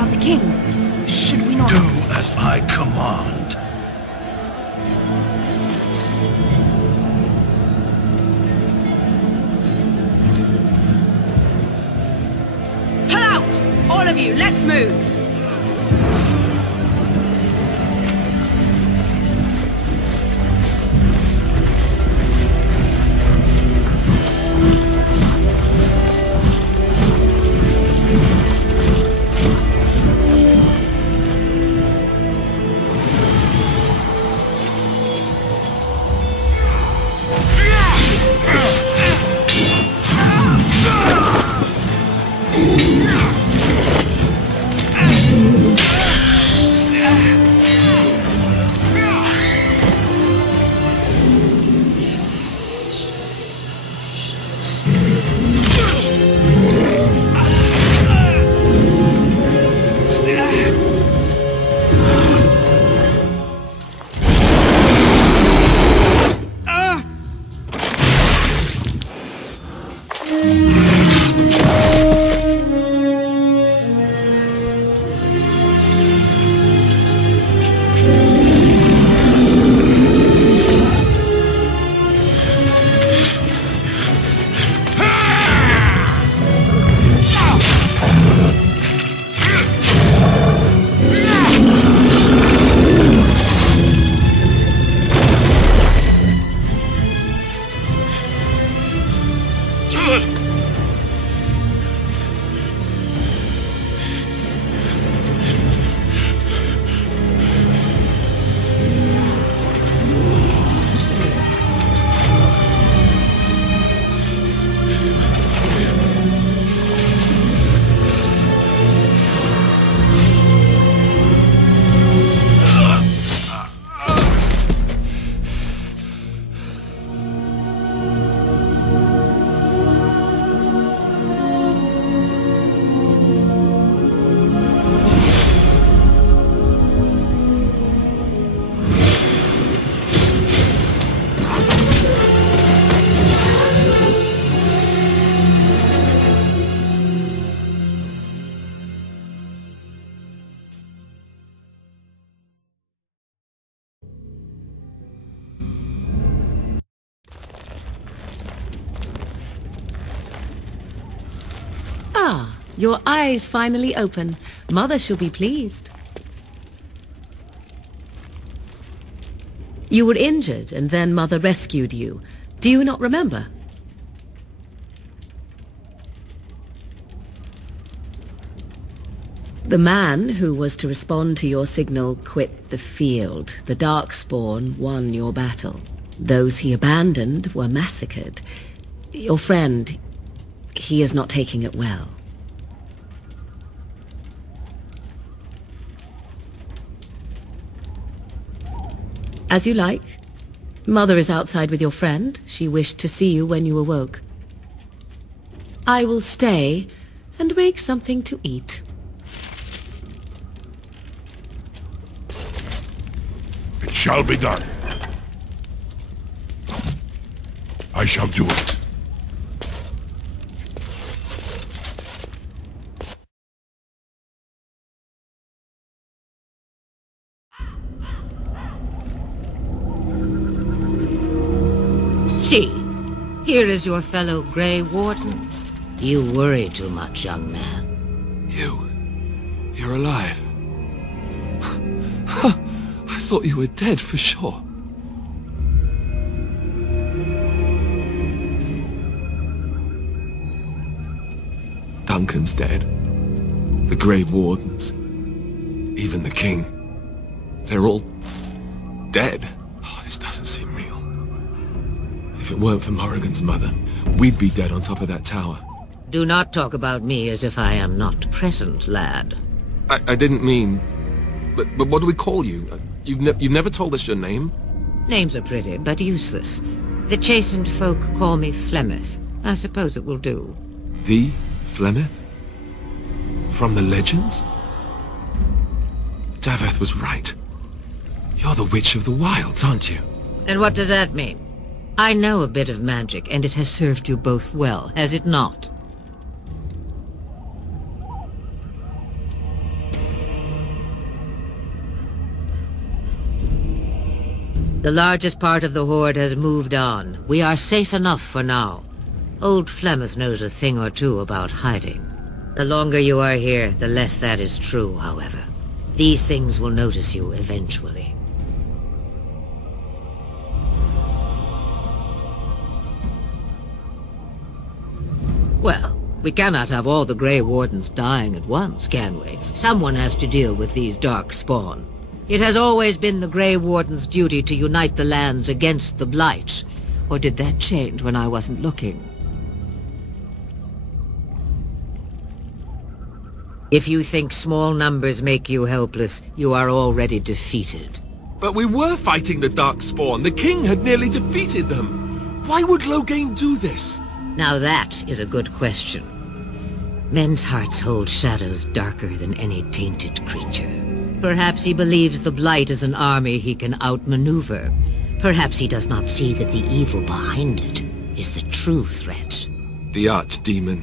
about the king. Should we not... Do as I command. Pull out! All of you, let's move! Ah, your eyes finally open. Mother shall be pleased. You were injured, and then Mother rescued you. Do you not remember? The man who was to respond to your signal quit the field. The Darkspawn won your battle. Those he abandoned were massacred. Your friend, he is not taking it well. As you like. Mother is outside with your friend. She wished to see you when you awoke. I will stay and make something to eat. It shall be done. I shall do it. See, here is your fellow Grey Warden. You worry too much, young man. You're alive. I thought you were dead for sure. Duncan's dead. The Grey Wardens. Even the King. They're all dead. Oh, this doesn't seem real. If it weren't for Morrigan's mother, we'd be dead on top of that tower. Do not talk about me as if I am not present, lad. I didn't mean... But what do we call you? You've never told us your name? Names are pretty, but useless. The chastened folk call me Flemeth. I suppose it will do. The Flemeth? From the legends? Daveth was right. You're the Witch of the Wilds, aren't you? And what does that mean? I know a bit of magic, and it has served you both well, has it not? The largest part of the Horde has moved on. We are safe enough for now. Old Flemeth knows a thing or two about hiding. The longer you are here, the less that is true, however. These things will notice you eventually. Well, we cannot have all the Grey Wardens dying at once, can we? Someone has to deal with these dark spawn. It has always been the Grey Warden's duty to unite the lands against the Blight. Or did that change when I wasn't looking? If you think small numbers make you helpless, you are already defeated. But we were fighting the Darkspawn. The king had nearly defeated them. Why would Loghain do this? Now that is a good question. Men's hearts hold shadows darker than any tainted creature. Perhaps he believes the Blight is an army he can outmaneuver. Perhaps he does not see that the evil behind it is the true threat. The Archdemon.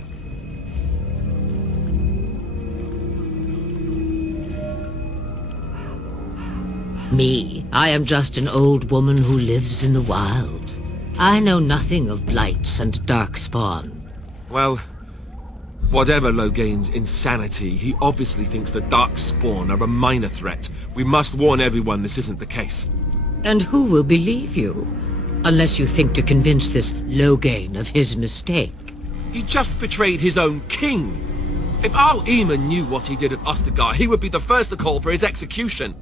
Me, I am just an old woman who lives in the wilds. I know nothing of blights and darkspawn. Well, whatever Loghain's insanity, he obviously thinks the Darkspawn are a minor threat. We must warn everyone this isn't the case. And who will believe you? Unless you think to convince this Loghain of his mistake. He just betrayed his own king. If Arl Eamon knew what he did at Ostagar, he would be the first to call for his execution.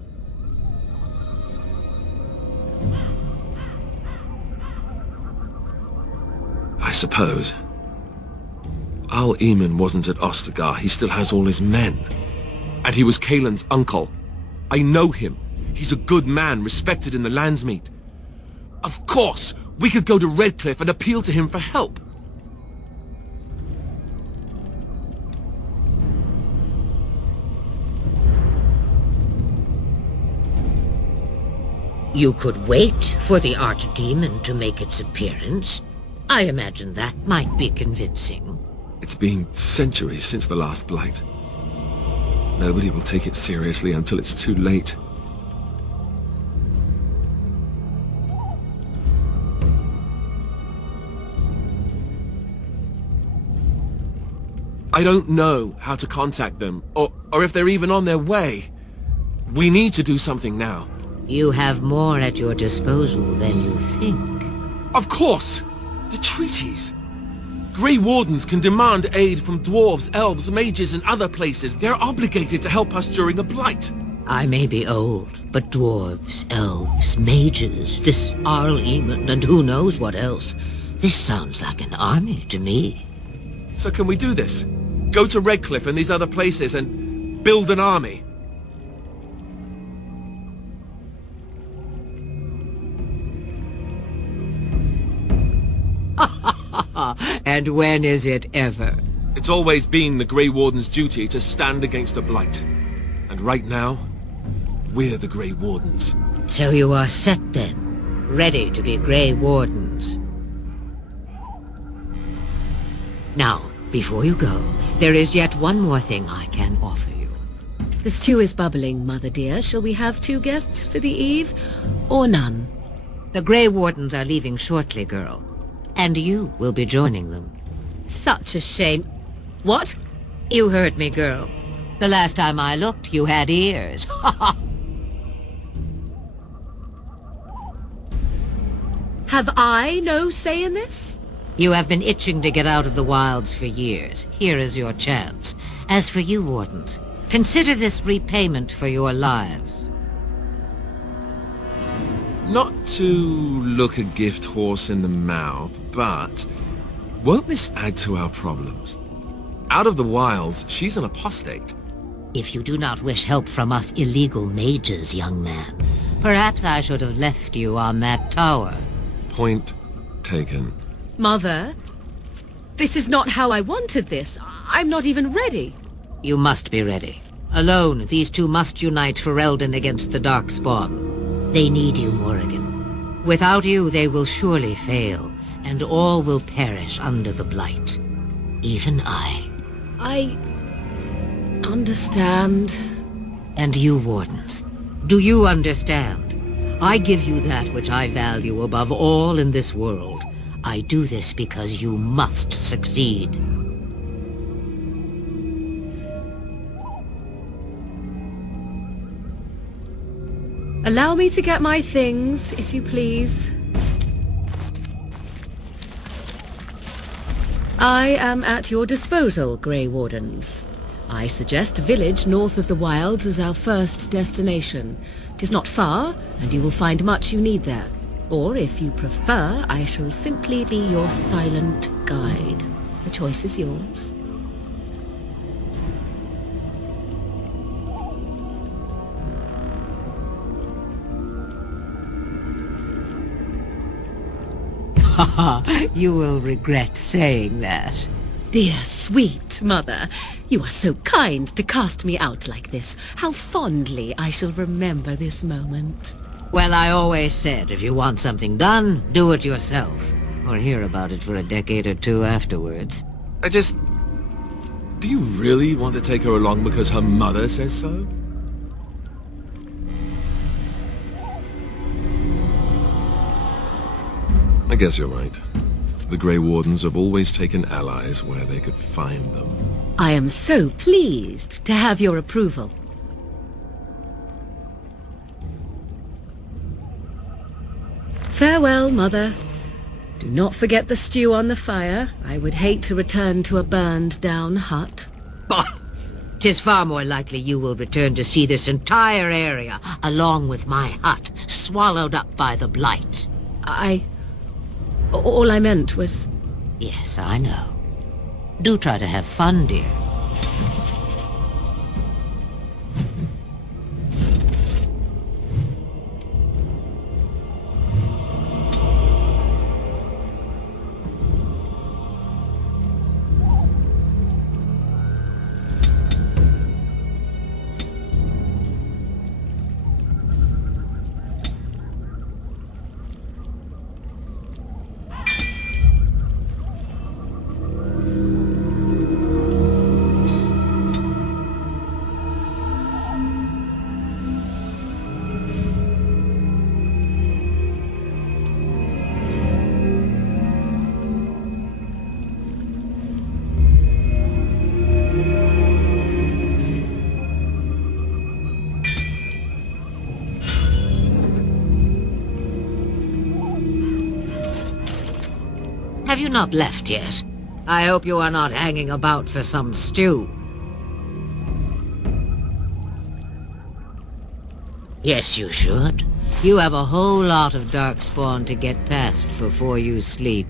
I suppose. Arl Eamon wasn't at Ostagar. He still has all his men. And he was Cailan's uncle. I know him. He's a good man, respected in the Landsmeet. Of course, we could go to Redcliffe and appeal to him for help. You could wait for the Archdemon to make its appearance. I imagine that might be convincing. It's been centuries since the last Blight. Nobody will take it seriously until it's too late. I don't know how to contact them, or if they're even on their way. We need to do something now. You have more at your disposal than you think. Of course! The treaties! Grey Wardens can demand aid from dwarves, elves, mages, and other places. They're obligated to help us during a blight. I may be old, but dwarves, elves, mages, this Arl Eamon, and who knows what else. This sounds like an army to me. So can we do this? Go to Redcliffe and these other places and build an army? And when is it ever? It's always been the Grey Warden's duty to stand against the Blight. And right now, we're the Grey Wardens. So you are set then, ready to be Grey Wardens. Now, before you go, there is yet one more thing I can offer you. The stew is bubbling, Mother dear. Shall we have 2 guests for the eve, or none? The Grey Wardens are leaving shortly, girl. And you will be joining them. Such a shame. What? You heard me, girl. The last time I looked, you had ears. Have I no say in this? You have been itching to get out of the wilds for years. Here is your chance. As for you, Wardens, consider this repayment for your lives. Not to look a gift horse in the mouth, but won't this add to our problems? Out of the wilds, she's an apostate. If you do not wish help from us illegal mages, young man, perhaps I should have left you on that tower. Point taken. Mother, this is not how I wanted this. I'm not even ready. You must be ready. Alone, these two must unite Ferelden against the Darkspawn. They need you, Morrigan. Without you, they will surely fail, and all will perish under the Blight. Even I. I understand. And you, Wardens, do you understand? I give you that which I value above all in this world. I do this because you must succeed. Allow me to get my things, if you please. I am at your disposal, Grey Wardens. I suggest a village north of the Wilds as our first destination. 'Tis not far, and you will find much you need there. Or, if you prefer, I shall simply be your silent guide. The choice is yours. You will regret saying that. Dear, sweet mother, you are so kind to cast me out like this. How fondly I shall remember this moment. Well, I always said, if you want something done, do it yourself. Or hear about it for a decade or two afterwards. Do you really want to take her along because her mother says so? I guess you're right. The Grey Wardens have always taken allies where they could find them. I am so pleased to have your approval. Farewell, Mother. Do not forget the stew on the fire. I would hate to return to a burned-down hut. Bah! 'Tis far more likely you will return to see this entire area, along with my hut, swallowed up by the Blight. All I meant was... Yes, I know. Do try to have fun, dear. Have you not left yet? I hope you are not hanging about for some stew. Yes, you should. You have a whole lot of Darkspawn to get past before you sleep.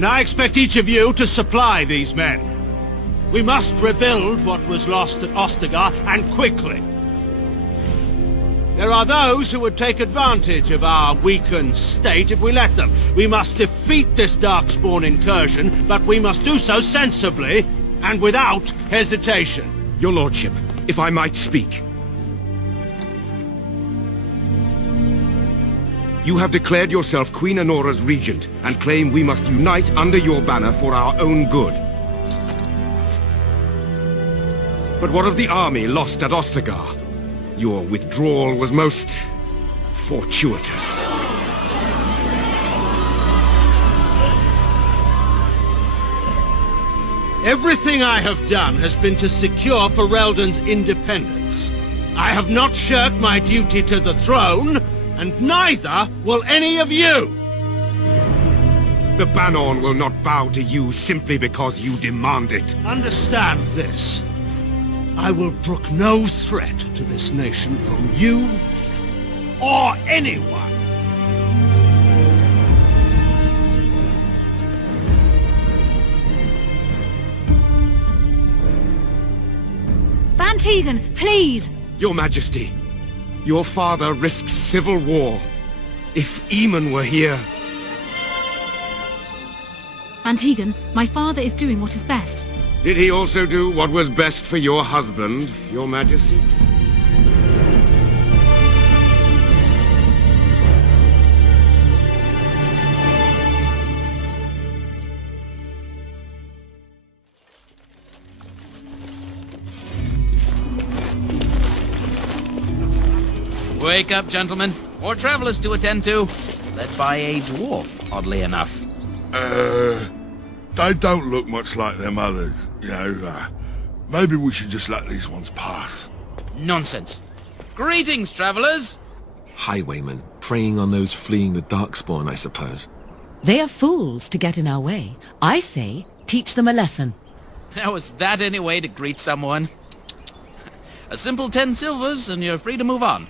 and I expect each of you to supply these men. We must rebuild what was lost at Ostagar, and quickly. There are those who would take advantage of our weakened state if we let them. We must defeat this Darkspawn incursion, but we must do so sensibly and without hesitation. Your lordship, if I might speak. You have declared yourself Queen Anora's regent, and claim we must unite under your banner for our own good. But what of the army lost at Ostagar? Your withdrawal was most fortuitous. Everything I have done has been to secure Ferelden's independence. I have not shirked my duty to the throne, and neither will any of you! The Bannorn will not bow to you simply because you demand it. Understand this. I will brook no threat to this nation from you or anyone. Bantegan, please! Your Majesty, your father risks civil war. If Eamon were here... Bantegan, my father is doing what is best. Did he also do what was best for your husband, Your Majesty? Wake up, gentlemen. More travelers to attend to. Led by a dwarf, oddly enough. They don't look much like them others, you know. Maybe we should just let these ones pass. Nonsense. Greetings, travelers. Highwaymen, preying on those fleeing the Darkspawn, I suppose. They are fools to get in our way. I say, teach them a lesson. How is that any way to greet someone? A simple 10 silvers and you're free to move on.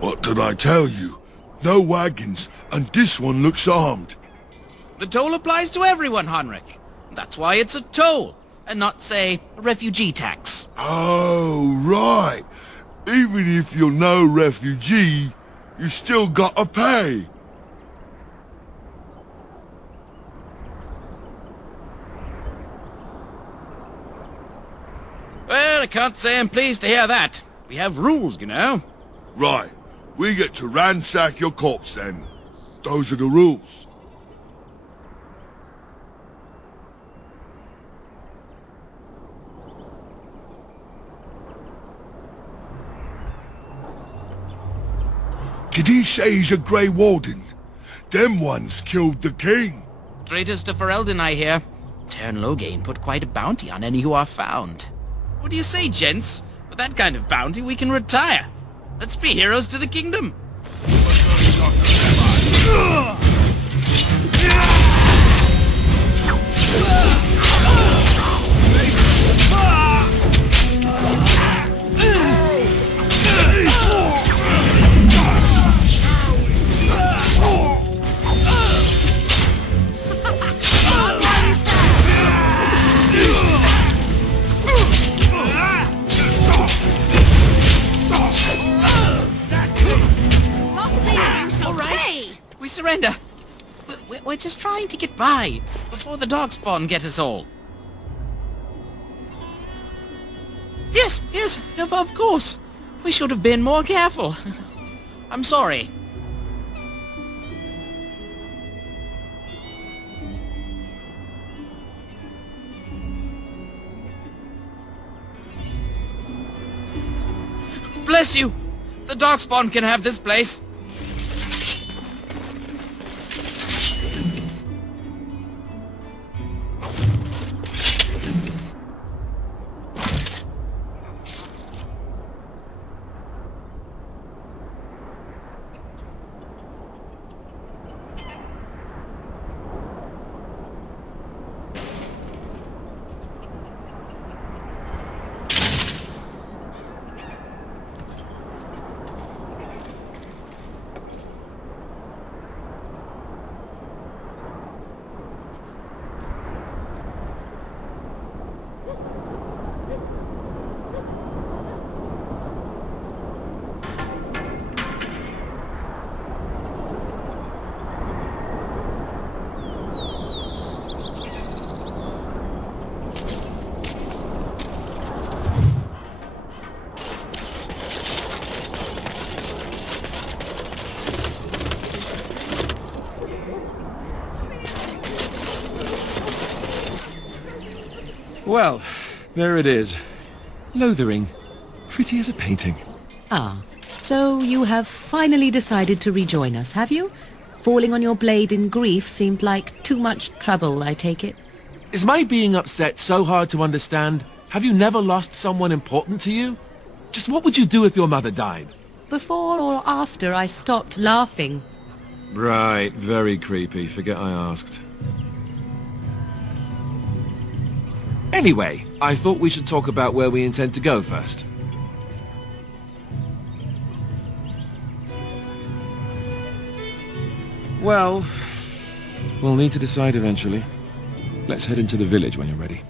What did I tell you? No wagons, and this one looks armed. The toll applies to everyone, Honric. That's why it's a toll, and not, say, a refugee tax. Oh, right. Even if you're no refugee, you still gotta pay. Well, I can't say I'm pleased to hear that. We have rules, you know. Right. We get to ransack your corpse then. Those are the rules. Did he say he's a Grey Warden? Them ones killed the king. Traitors to Ferelden, I hear. Teyrn Loghain put quite a bounty on any who are found. What do you say, gents? With that kind of bounty, we can retire. Let's be heroes to the kingdom. Surrender. We're just trying to get by before the Darkspawn get us all. Yes, of course. We should have been more careful. I'm sorry. Bless you! The Darkspawn can have this place. Well, there it is. Lothering. Pretty as a painting. Ah, so you have finally decided to rejoin us, have you? Falling on your blade in grief seemed like too much trouble, I take it. Is my being upset so hard to understand? Have you never lost someone important to you? Just what would you do if your mother died? Before or after I stopped laughing. Right, very creepy. Forget I asked. Anyway, I thought we should talk about where we intend to go first. Well, we'll need to decide eventually. Let's head into the village when you're ready.